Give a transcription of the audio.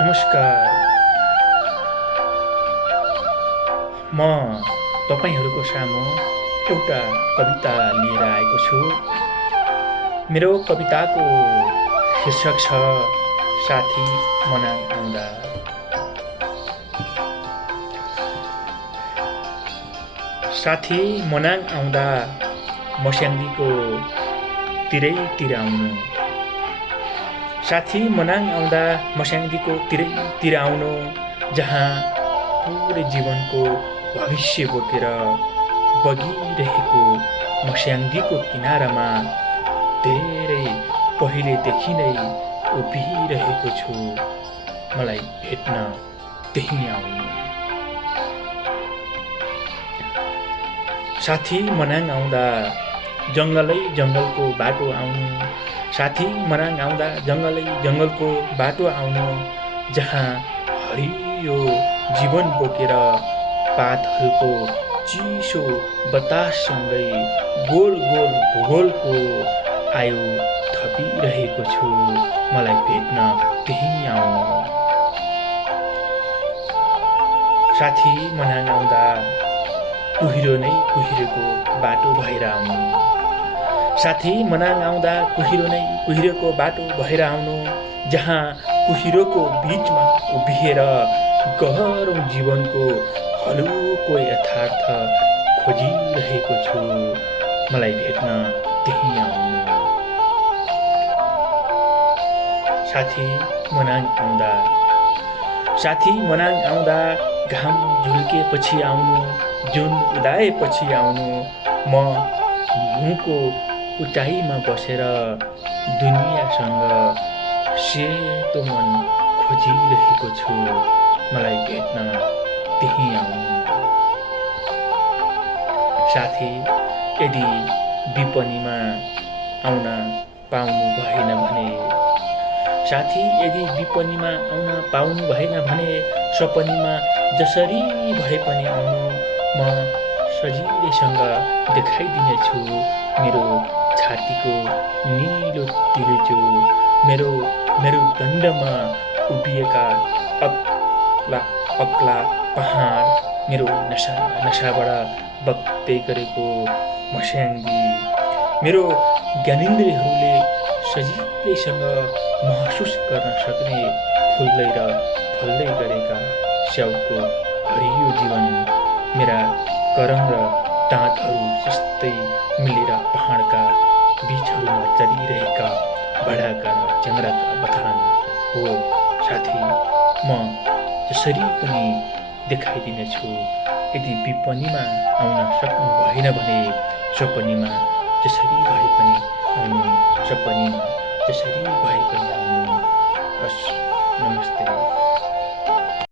नमस्कार। म तपाईँहरूको सामु एउटा कविता लिएर आएको छु। मेरो कविताको शीर्षक छ साथी मनाङ आउँदा। साथी मनाङ आउँदा मस्याङ्दीको तिरैतिर आउनु। साथी मनाङ आउँदा मस्याङ्दीको तिरैतिर आउनु, जहाँ पुरै जीवनको भविष्य बोकेर बगिरहेको मस्याङ्दीको किनारामा धेरै पहिलेदेखि नै उभिरहेको छु, मलाई भेट्न त्यहीँ आउनु। साथी मनाङ आउँदा जङ्गलै जङ्गलको बाटो आउनु। साथी मनाङ आउँदा जङ्गलै जङ्गलको बाटो आउनु, जहाँ हरियो जीवन बोकेर पातहरूको चिसो बताससँगै गोल गोल भूगोलको आयु थपिरहेको छु, मलाई भेट्न त्यहीँ आउनु। साथी मनाङ आउँदा कुहिरो नै कुहिरोको बाटो भएर आउनु। साथी मनाङ आउँदा कुहिरो नै कुहिरोको बाटो भएर आउनु, जहाँ कुहिरोको बिचमा उभिएर गहरौँ जीवनको हलुको यथार्थ खोजिरहेको छु, मलाई भेट्न त्यहीँ आउनु। साथी मनाङ आउँदा साथी मनाङ आउँदा घाम झुल्केपछि आउनु, जुन उदाएपछि आउनु। म हिउँको उचाइमा बसेर दुनियाँसँग सेतो मन खोजिरहेको छु, मलाई भेट्न त्यहीँ आउनु। साथी यदि विपनीमा आउन पाउनु भएन भने, साथी यदि विपनीमा आउन पाउनु भएन भने, सपनीमा जसरी भए पनि आउनु। म सजिलैसँग देखाइदिनेछु मेरो छातीको निलो तिरेचो, मेरो दण्डमा उभिएका अग्ला अग्ला पहाड, मेरो नसा नसाबाट बग्दै गरेको मस्याङ्दी, मेरो ज्ञानेन्द्रियहरूले सजिलैसँग महसुस गर्न सक्ने फुल्दै र फल्दै गरेका स्याउको हरियो जीवन, मेरा करङ र दाँतहरू जस्तै मिलेर पहाडका बिचहरूमा चलिरहेका भडाका र च्याङ्राका बथान हो। साथी म जसरी पनि देखाइदिनेछु, यदि विपनीमा आउन सक्नु भएन भने, सपनीमा जसरी भए पनि आउनु, सपनीमा जसरी भए पनि आउनु। हस्, नमस्ते।